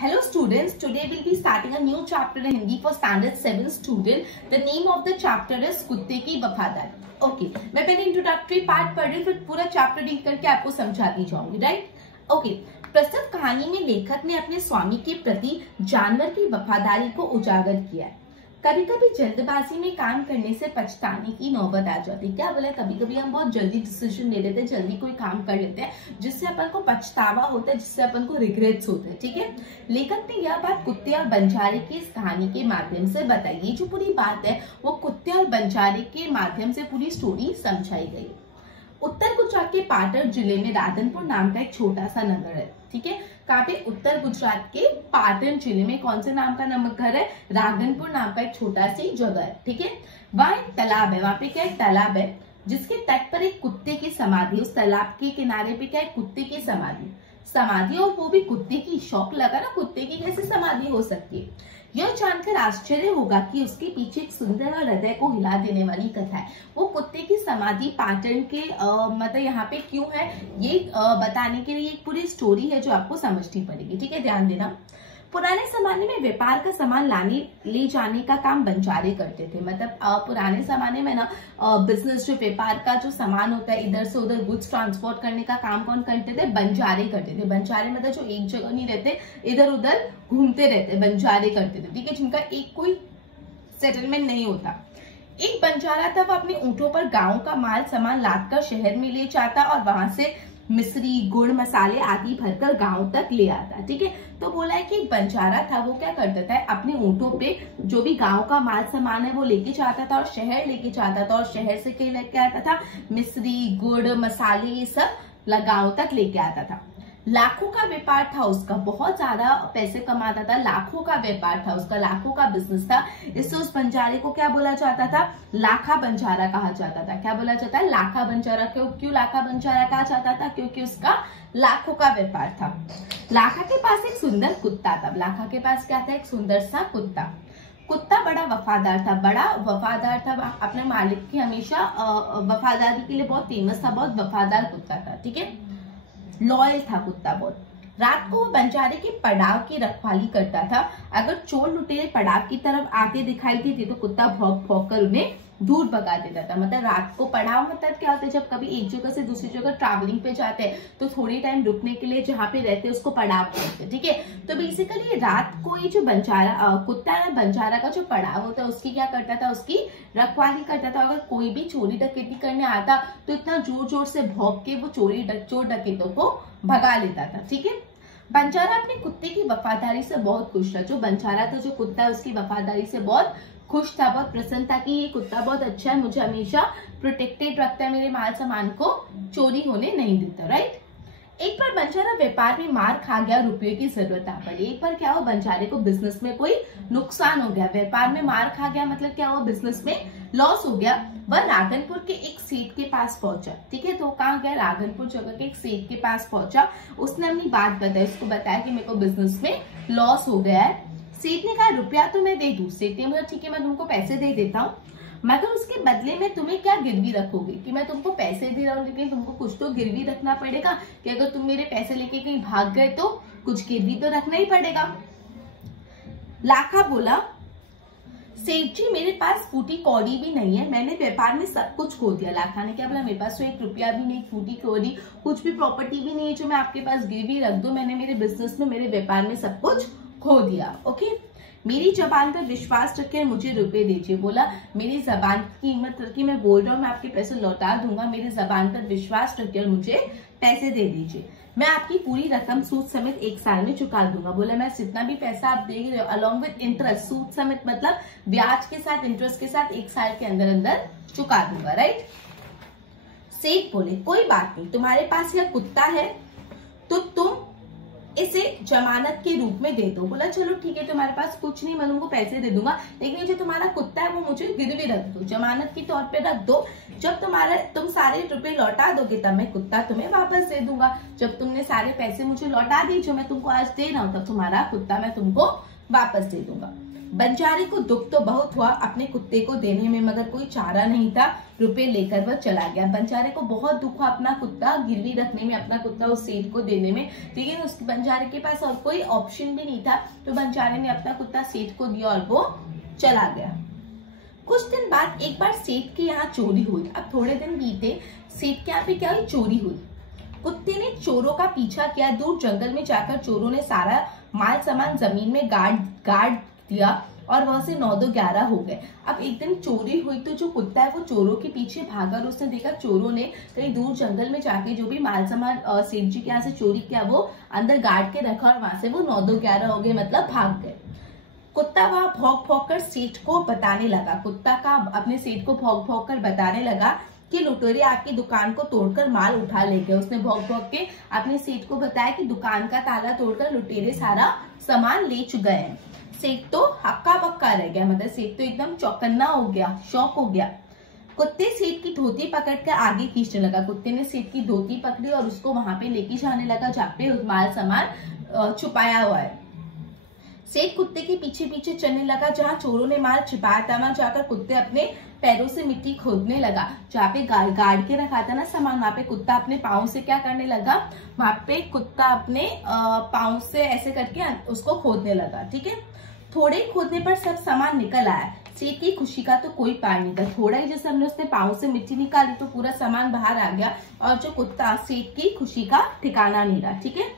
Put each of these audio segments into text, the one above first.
Hello students, today we'll be starting a new chapter in Hindi for standard 7 student. The name of the chapter is कुत्ते की वफादारी. Okay, मैं पहले introductory part पढ़ रही फिर पूरा चैप्टर रीड करके आपको समझाती जाऊंगी, राइट? ओके, प्रस्तुत कहानी में लेखक ने अपने स्वामी के प्रति जानवर की वफादारी को उजागर किया है। कभी कभी जल्दबाजी में काम करने से पछताने की नौबत आ जाती है। क्या बोले, कभी कभी हम बहुत जल्दी डिसीजन ले लेते हैं, जल्दी कोई काम कर लेते हैं जिससे अपन को पछतावा होता है, जिससे अपन को रिग्रेट्स होते हैं। ठीक है, लेखक ने यह बात कुत्ते और बंजारे की इस कहानी के माध्यम से बताई। ये जो पूरी बात है वो कुत्ते और बंजारे के माध्यम से पूरी स्टोरी समझाई गई। उत्तर गुजरात के पाटण जिले में राधनपुर नाम का एक छोटा सा नगर है। ठीक है, कहाँ पे? उत्तर गुजरात के पाटण जिले में कौन से नाम का घर है? राधनपुर नाम का एक छोटा सी जगह है। ठीक है, वहाँ एक तालाब है। वहां पे क्या? एक तालाब है जिसके तट पर एक कुत्ते की समाधि। उस तालाब के किनारे पे क्या है? कुत्ते की समाधि और वो भी कुत्ते की। शौक लगा ना, कुत्ते की कैसे समाधि हो सकती है? यह जानकर आश्चर्य होगा कि उसके पीछे एक सुंदर और हृदय को हिला देने वाली कथा है। वो कुत्ते की समाधि पाटन के मतलब यहाँ पे क्यों है ये बताने के लिए एक पूरी स्टोरी है जो आपको समझनी पड़ेगी। ठीक है, ध्यान देना। पुराने जमाने में व्यापार का सामान ले जाने का काम बंजारे करते थे। मतलब पुराने जमाने में ना बिजनेस जो व्यापार का जो सामान होता है, इधर से उधर गुड्स ट्रांसपोर्ट करने का काम कौन करते थे? बंजारे करते थे। बंजारे मतलब जो एक जगह नहीं रहते, इधर उधर घूमते रहते, बंजारे करते थे। ठीक है, जिनका एक कोई सेटलमेंट नहीं होता। एक बंजारा था, वो अपने ऊंटों पर गांव का माल सामान लाद कर शहर में ले जाता और वहां से मिश्री, गुड़, मसाले आदि भरकर गांव तक ले आता। ठीक है, तो बोला है कि एक बंजारा था, वो क्या करता था? अपने ऊंटों पे जो भी गांव का माल सामान है वो लेके जाता था और शहर लेके जाता था, और शहर से क्या लेके आता था? मिश्री, गुड़, मसाले, ये सब गांव तक लेके आता था। लाखों का व्यापार था उसका, बहुत ज्यादा पैसे कमाता था। लाखों का व्यापार था उसका, लाखों का बिजनेस था। इससे उस बंजारे को क्या बोला जाता था? लाखा बंजारा कहा जाता था। क्या बोला जाता है? लाखा बंजारा। क्यों लाखा बंजारा कहा जाता था? क्योंकि उसका लाखों का व्यापार था। लाखा के पास एक सुंदर कुत्ता था। लाखा के पास क्या था? एक सुंदर सा कुत्ता बड़ा वफादार था। अपने मालिक की हमेशा वफादारी के लिए बहुत फेमस था। बहुत वफादार कुत्ता था। ठीक है, लॉयल था कुत्ता बहुत। रात को वो बंजारे के पड़ाव की रखवाली करता था। अगर चोर लुटेरे पड़ाव की तरफ आते दिखाई देते तो कुत्ता भौंक भौंक कर उन्हें दूर भगा देता था। मतलब रात को पड़ाव मतलब क्या होता है? जब कभी एक जगह से दूसरी जगह ट्रैवलिंग पे जाते हैं तो थोड़ी टाइम रुकने के लिए जहाँ पे रहते हैं उसको पड़ाव कहते हैं। ठीक है, तो बेसिकली रात को ये जो कुत्ता है, बंजारा का जो पड़ाव होता है उसकी क्या करता था? उसकी रखवाली करता था। अगर कोई भी चोरी डकैती करने आता तो इतना जोर जोर से भौंक के वो चोर डकैतों को भगा लेता था। ठीक है, बंजारा अपने कुत्ते की वफादारी से बहुत खुश था। जो बंजारा था, जो कुत्ता है, उसकी वफादारी से बहुत खुश था, बहुत प्रसन्न था कि ये कुत्ता बहुत अच्छा है, मुझे हमेशा प्रोटेक्टेड रखता है, मेरे माल सामान को चोरी होने नहीं देता। राइट, एक बार बंजारा व्यापार में मार खा गया, रुपये की जरूरत आ पड़ी। एक बार क्या हुआ? बंजारे को बिजनेस में कोई नुकसान हो गया, व्यापार में मार खा गया, मतलब क्या हुआ? बिजनेस में लॉस हो गया। वह राधनपुर के एक सेठ के पास पहुंचा। ठीक है, तो कहाँ गया? राधनपुर जगह के एक सेठ के पास पहुंचा। उसने अपनी बात बताई, उसको बताया कि मेरे को बिजनेस में लॉस हो गया है। सेठ ने कहा रुपया तो मैं दे दूं। सेठ ने बोला ठीक है, मैं तुमको पैसे दे देता हूँ, मगर उसके बदले में तुम्हें क्या गिरवी रखोगे? कि मैं तुमको पैसे दे रहा हूँ लेकिन तुमको कुछ तो गिरवी रखना पड़ेगा, कि अगर तुम मेरे पैसे लेके कहीं भाग गए तो कुछ गिरवी तो रखना ही पड़ेगा। लाखा बोला सेठ जी, मेरे पास फूटी कौड़ी भी नहीं है, मैंने व्यापार में सब कुछ खो दिया। लाखा ने क्या बोला? मेरे पास तो एक रुपया भी नहीं, फूटी कौड़ी, कुछ भी प्रॉपर्टी भी नहीं है जो मैं आपके पास गिरवी रख दूं। मैंने मेरे बिजनेस में, मेरे व्यापार में सब कुछ खो दिया। ओके, मेरी जबान पर विश्वास रखकर मुझे रुपए दीजिए। बोला मेरी जबान की कीमत रखी, मैं बोल रहा हूँ मैं आपके पैसे लौटा दूंगा, मेरी जबान पर विश्वास रखकर मुझे पैसे दे दीजिए, मैं आपकी पूरी रकम सूद समेत 1 साल में चुका दूंगा। बोला मैं जितना भी पैसा आप दे रहे हो अलॉन्ग विद इंटरेस्ट, सूद समेत मतलब ब्याज के साथ, इंटरेस्ट के साथ 1 साल के अंदर अंदर चुका दूंगा। राइट, सेठ बोले कोई बात नहीं, तुम्हारे पास यह कुत्ता है तो तुम इसे जमानत के रूप में दे दो। बोला चलो ठीक है, तुम्हारे पास कुछ नहीं, मैं तुमको पैसे दे दूंगा, लेकिन जो तुम्हारा कुत्ता है वो मुझे गिरवी रख दो, जमानत के तौर पे रख दो। जब तुम सारे रुपए लौटा दोगे तब मैं कुत्ता तुम्हें वापस दे दूंगा। जब तुमने सारे पैसे मुझे लौटा दिए जो मैं तुमको आज दे रहा हूँ, तब तुम्हारा कुत्ता मैं तुमको वापस दे दूंगा। बंजारे को दुख तो बहुत हुआ अपने कुत्ते को देने में, मगर कोई चारा नहीं था, रुपए लेकर वह चला गया। बंजारे को बहुत दुख हुआ अपना कुत्ता गिरवी रखने में, अपना कुत्ता उस सेठ को देने में, लेकिन उस बंजारे के पास और कोई ऑप्शन भी नहीं था, तो बंजारे ने अपना कुत्ता सेठ को दिया और वो चला गया। कुछ दिन बाद एक बार सेठ के यहाँ चोरी हुई। अब थोड़े दिन बीते, सेठ के यहाँ पे क्या हुई, चोरी हुई। कुत्ते ने चोरों का पीछा किया, दूर जंगल में जाकर चोरों ने सारा माल सामान जमीन में गाड़ दिया और वहां से 9-11 हो गए। अब एक दिन चोरी हुई तो जो कुत्ता है वो चोरों के पीछे भागा और उसने देखा चोरों ने कहीं दूर जंगल में जाके जो भी माल सामान सेठ जी के यहाँ से चोरी किया वो अंदर गाड़ के रखा और वहां से वो 9-11 हो गए, मतलब भाग गए। कुत्ता वहां भौंक कर सेठ को बताने लगा, कुत्ता का अपने सेठ को भौंक कर बताने लगा कि लुटेरे आपकी दुकान को तोड़कर माल उठा ले गए। उसने भौंक के अपने सेठ को बताया कि दुकान का ताला तोड़कर लुटेरे सारा सामान ले चुके हैं। सेठ तो हक्का बक्का रह गया, मतलब सेठ तो एकदम चौकन्ना हो गया, शॉक हो गया। कुत्ते सेठ की धोती पकड़कर आगे खींचने लगा। कुत्ते ने सेठ की धोती पकड़ी और उसको वहां पे लेके जाने लगा जहाँ पे माल सामान छुपाया हुआ है। सेठ कुत्ते के पीछे पीछे चलने लगा, जहाँ चोरों ने माल छिपाया था वहां जाकर कुत्ते अपने पैरों से मिट्टी खोदने लगा। जहाँ पे गाड़ के रखा था ना सामान, वहां पे कुत्ता अपने पाँव से क्या करने लगा, वहां पे कुत्ता अपने पाँव से ऐसे करके उसको खोदने लगा। ठीक है, थोड़े खोदने पर सब सामान निकल आया। सेठ की खुशी का तो कोई पार नहीं था। थोड़ा ही जैसे हमने उसने पाँव से मिट्टी निकाली तो पूरा सामान बाहर आ गया और जो कुत्ता, सेठ की खुशी का ठिकाना नहीं रहा। ठीक है,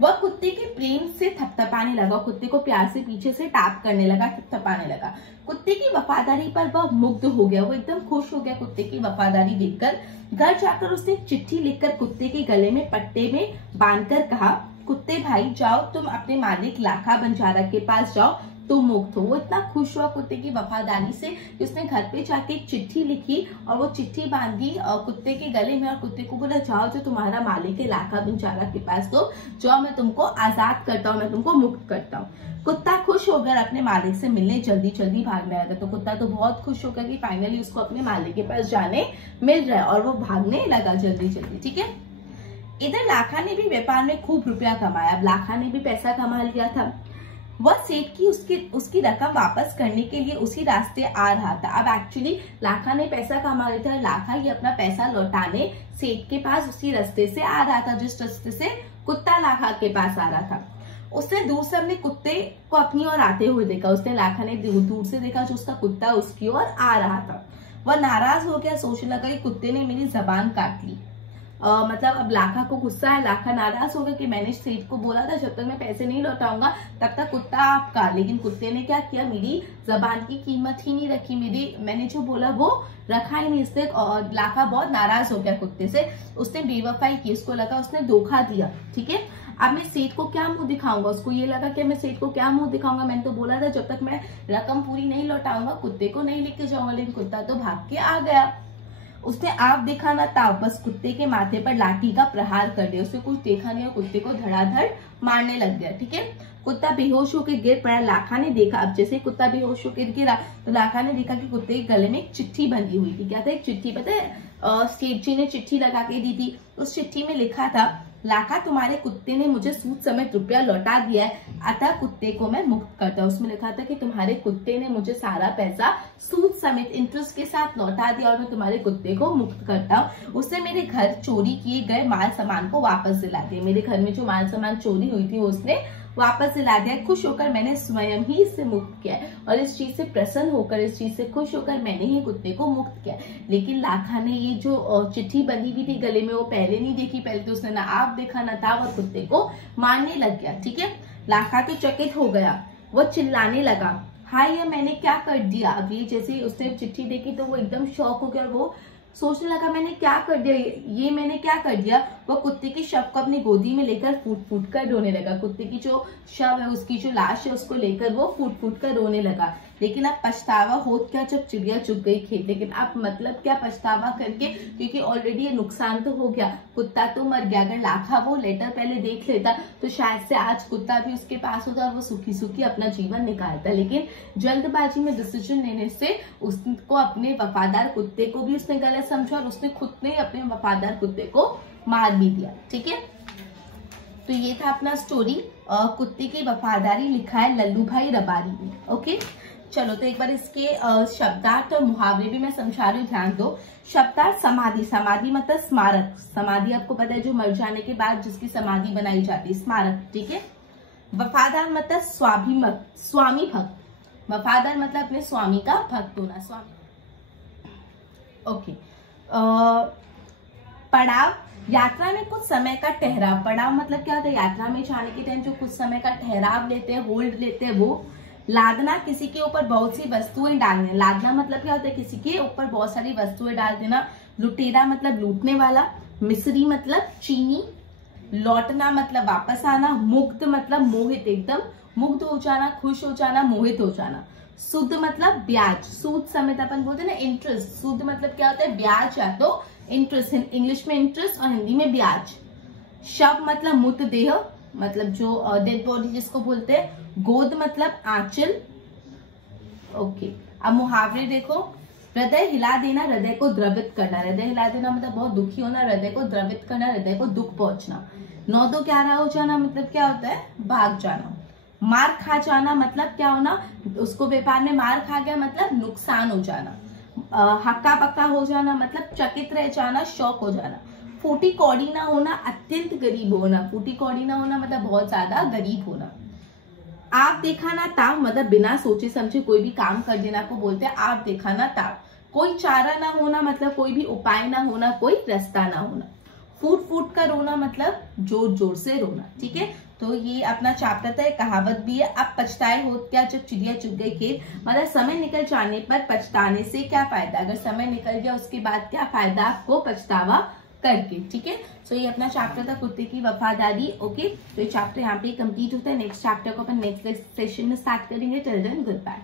वह कुत्ते के प्रेम से थपथपाने लगा, कुत्ते को प्यार से पीछे से टैप करने लगा, थपथपाने लगा। कुत्ते की वफादारी पर वह मुग्ध हो गया, वो एकदम खुश हो गया कुत्ते की वफादारी देखकर। घर जाकर उसने चिट्ठी लिखकर कुत्ते के गले में पट्टे में बांधकर कहा, कुत्ते भाई जाओ, तुम अपने मालिक लाखा बंजारा के पास जाओ, तुम मुक्त हो। वो इतना खुश हुआ कुत्ते की वफादारी से कि उसने घर पे जाके एक चिट्ठी लिखी और वो चिट्ठी बांधी कुत्ते के गले में और कुत्ते को बोला, जाओ जो तुम्हारा मालिक है लाखा बंजारा के पास, तो जाओ, मैं तुमको आजाद करता हूँ, मैं तुमको मुक्त करता हूँ। कुत्ता खुश होकर अपने मालिक से मिलने जल्दी जल्दी भागने लगा। तो कुत्ता तो बहुत खुश होगा कि फाइनली उसको अपने मालिक के पास जाने मिल रहा है और वो भागने लगा जल्दी जल्दी। ठीक है, इधर लाखा ने भी व्यापार में खूब रुपया कमाया। अब लाखा ने भी पैसा कमा लिया था। वह सेठ की उसकी रकम वापस करने के लिए उसी रास्ते आ रहा था। अब एक्चुअली लाखा ने पैसा कमा लिया था, लाखा ही अपना पैसा लौटाने सेठ के पास उसी रास्ते से आ रहा था जिस रास्ते से कुत्ता लाखा के पास आ रहा था। उसने दूर से अपने कुत्ते को अपनी ओर आते हुए देखा। उसने लाखा ने दूर से देखा जो उसका कुत्ता उसकी ओर आ रहा था। वह नाराज हो गया, सोचने लगा कि कुत्ते ने मेरी जबान काट ली। मतलब अब लाखा को गुस्सा है, लाखा नाराज हो गया कि मैंने सेठ को बोला था जब तक मैं पैसे नहीं लौटाऊंगा तब तक कुत्ता आपका, लेकिन कुत्ते ने क्या किया, मेरी जबान की कीमत ही नहीं रखी, मैंने जो बोला वो रखा ही नहीं। इससे लाखा बहुत नाराज हो गया कुत्ते से, उसने बेवफाई की, उसको लगा उसने धोखा दिया। ठीक है, अब मैं सेठ को क्या मुंह दिखाऊंगा, उसको ये लगा कि मैं सेठ को क्या मुंह दिखाऊंगा, मैंने तो बोला था जब तक मैं रकम पूरी नहीं लौटाऊंगा कुत्ते को नहीं लेके जाऊंगा, लेकिन कुत्ता तो भाग के आ गया। उसने आप देखा ना था, बस कुत्ते के माथे पर लाठी का प्रहार कर दिया। उसने कुछ देखा नहीं और कुत्ते को धड़ाधड़ मारने लग गया। ठीक है, कुत्ता बेहोश होकर गिर पड़ा। लाखा ने देखा, अब जैसे कुत्ता बेहोश होकर गिरा तो लाखा ने देखा कि कुत्ते के गले में एक चिट्ठी बंधी हुई थी। क्या था, एक चिट्ठी, पता है सेठ जी ने चिट्ठी लगा के दी थी। उस चिट्ठी में लिखा था, लाखा तुम्हारे कुत्ते ने मुझे सूद समेत रुपया लौटा दिया है, अतः कुत्ते को मैं मुक्त करता हूँ। उसमें लिखा था कि तुम्हारे कुत्ते ने मुझे सारा पैसा सूद समेत इंटरेस्ट के साथ लौटा दिया और मैं तुम्हारे कुत्ते को मुक्त करता हूँ। उसने मेरे घर चोरी किए गए माल सामान को वापस दिला दिया। मेरे घर में जो माल सामान चोरी हुई थी वो उसने वापस दिला दिया। खुश होकर मैंने स्वयं ही इससे मुक्त किया और इस चीज से प्रसन्न होकर, इस चीज से खुश होकर मैंने ही कुत्ते को मुक्त किया। लेकिन लाखा ने ये जो चिट्ठी बंधी हुई थी गले में वो पहले नहीं देखी। पहले तो उसने ना आप देखा ना था, और कुत्ते को मारने लग गया। ठीक है, लाखा तो चकित हो गया, वो चिल्लाने लगा, हाय ये मैंने क्या कर दिया। अब ये जैसे उसने चिट्ठी देखी तो वो एकदम शॉक हो गया और वो सोचने लगा मैंने क्या कर दिया, ये मैंने क्या कर दिया। वो कुत्ते की शव को अपनी गोदी में लेकर फूट फूट कर रोने लगा। कुत्ते की जो शव है, उसकी जो लाश है, उसको लेकर वो फूट फूट कर रोने लगा। लेकिन अब पछतावा हो क्या जब चिड़िया चुग गई खेत। लेकिन अब मतलब क्या पछतावा करके, क्योंकि ऑलरेडी ये नुकसान तो हो गया, कुत्ता तो मर गया। अगर लाखा वो लेटर पहले देख लेता तो शायद से आज कुत्ता भी उसके पास होता और वो सुखी सुखी अपना जीवन निकालता। लेकिन जल्दबाजी में डिसीजन लेने से उसको अपने वफादार कुत्ते को भी उसने गलत समझा और उसने खुद ने अपने वफादार कुत्ते को मार भी दिया। ठीक है, तो ये था अपना स्टोरी कुत्ते की वफादारी, लिखा है लल्लू भाई रबारी ने। ओके, चलो तो एक बार इसके शब्दार्थ और मुहावरे भी मैं समझा रही हूँ, ध्यान दो। शब्दार्थ समाधि, समाधि मतलब स्मारक, समाधि आपको पता है जो मर जाने के बाद जिसकी समाधि बनाई जाती है, स्मारक, ठीक है। वफादार मतलब स्वामी भक्त, वफादार मतलब अपने स्वामी का भक्त होना, स्वामी। ओके, पड़ाव, यात्रा में कुछ समय का ठहराव, पड़ाव मतलब क्या होता है, यात्रा में जाने के टाइम जो कुछ समय का ठहराव लेते हैं, होल्ड लेते हैं वो। लादना, किसी के ऊपर बहुत सी वस्तुएं डालने, लादना मतलब क्या होता है, किसी के ऊपर बहुत सारी वस्तुएं डाल देना। लुटेरा मतलब लूटने वाला। मिस्री मतलब चीनी। लौटना मतलब वापस आना। मुग्ध मतलब मोहित, एकदम मुग्ध हो जाना, खुश हो जाना, मोहित हो जाना। सुद मतलब ब्याज, सूद समेत अपन बोलते हैं ना इंटरेस्ट, सुद मतलब क्या होता है, ब्याज या तो इंटरेस्ट, इंग्लिश में इंटरेस्ट और हिंदी में ब्याज। शव मतलब मृतदेह, मतलब जो डेड बॉडी जिसको बोलते हैं। गोद मतलब आंचल। ओके, अब मुहावरे देखो। हृदय हिला देना, हृदय को द्रवित करना, हृदय हिला देना मतलब बहुत दुखी होना, हृदय को द्रवित करना, हृदय को दुख पहुंचना। 9-2-11 हो जाना मतलब क्या होता है, भाग जाना। मार खा जाना मतलब क्या होना, उसको व्यापार में मार खा गया मतलब नुकसान हो जाना। हक्का पक्का हो जाना मतलब चकित रह जाना, शौक हो जाना। फूटी कौड़ी ना होना, अत्यंत गरीब होना, फूटी कौड़ी ना होना मतलब बहुत ज्यादा गरीब होना। आप देखा ना ताव मतलब बिना सोचे समझे कोई भी काम कर देना को बोलते हैं आप देखा ना ताव। कोई चारा ना होना मतलब कोई भी उपाय ना होना, कोई रास्ता ना होना। फूट फूट कर रोना मतलब जोर जोर से रोना, ठीक है। तो ये अपना चैप्टर था, कहावत भी है। अब पछताए हो क्या जब चिड़िया चुग गई खेत, मतलब समय निकल जाने पर पछताने से क्या फायदा, अगर समय निकल गया उसके बाद क्या फायदा आपको पछतावा करके, ठीक है। सो ये अपना चैप्टर था कुत्ते की वफादारी। ओके, तो ये चैप्टर यहाँ पे कंप्लीट होता है। नेक्स्ट चैप्टर को अपन नेक्स्ट सेशन में स्टार्ट करेंगे। Till then good bye.